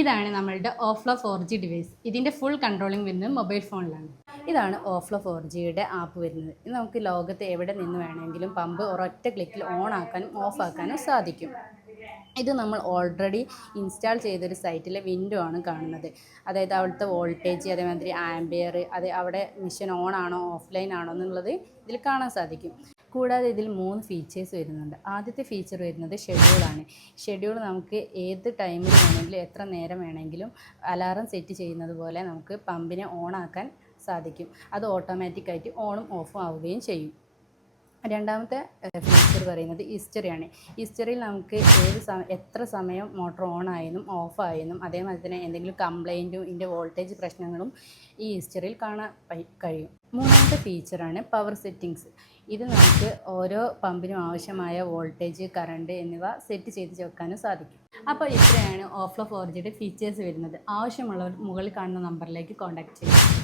ഇതാണ് നമ്മളുടെ ഓഫ്ലോ 4G device. ഇതിൻ്റെ ഫുൾ കൺട്രോളിംഗ് വരുന്നത് മൊബൈൽ ഫോണിലാണ്. ഇതാണ് ഓഫ്ലോ 4Gയുടെ ആപ്പ് വരുന്നത്. ഇത് നമുക്ക് ലോകത്ത് എവിടെ നിന്ന് വേണമെങ്കിലും പമ്പ് ഒരൊറ്റ ക്ലിക്കിൽ ഓൺ ആക്കാനും ഓഫ് ആക്കാനും സാധിക്കും. ഇത് നമ്മൾ ഓൾറെഡി ഇൻസ്റ്റാൾ ചെയ്തൊരു സൈറ്റിലെ വിൻഡോ ആണ് കാണുന്നത്. അതായത് അവിടുത്തെ വോൾട്ടേജ്, അതേമാതിരി ആംബിയർ, അവിടെ മെഷീൻ ഓൺ ആണോ ഓഫ്ലൈൻ ആണോ എന്നുള്ളത് ഇതിൽ കാണാൻ സാധിക്കും. കൂടാതെ ഇതിൽ 3 ഫീച്ചേഴ്സ് വരുന്നുണ്ട്. ആദ്യത്തെ ഫീച്ചർ വരുന്നത് ഷെഡ്യൂളാണ്. ഷെഡ്യൂൾ നമുക്ക് ഏത് ടൈമിൽ വേണമെങ്കിലും എത്ര നേരം വേണമെങ്കിലും അലാറം സെറ്റ് ചെയ്യുന്നത് പോലെ നമുക്ക് പമ്പിനെ ഓൺ ആക്കാൻ സാധിക്കും. അത് ഓട്ടോമാറ്റിക്കായിട്ട് ഓണും ഓഫും ആവുകയും ചെയ്യും. രണ്ടാമത്തെ ഫീച്ചർ പറയുന്നത് ഹിസ്റ്ററിയാണ്. ഹിസ്റ്ററിയിൽ നമുക്ക് എത്ര സമയം മോട്ടോർ ഓൺ ആയെന്നും ഓഫ് ആയെന്നും അതേമാതിരി തന്നെ എന്തെങ്കിലും കംപ്ലൈൻറ്റും ഇതിൻ്റെ വോൾട്ടേജ് പ്രശ്നങ്ങളും ഈ ഹിസ്റ്ററിയിൽ കാണാൻ കഴിയും. മൂന്നാമത്തെ ഫീച്ചറാണ് പവർ സെറ്റിങ്സ്. ഇത് നമുക്ക് ഓരോ പമ്പിനും ആവശ്യമായ വോൾട്ടേജ്, കറണ്ട് എന്നിവ സെറ്റ് ചെയ്ത് വെക്കാനും സാധിക്കും. അപ്പോൾ ഇത്രയാണ് ഓഫ്ലോ 4Gയുടെ ഫീച്ചേഴ്സ് വരുന്നത്. ആവശ്യമുള്ളവർ മുകളിൽ കാണുന്ന നമ്പറിലേക്ക് കോൺടാക്റ്റ് ചെയ്യുക.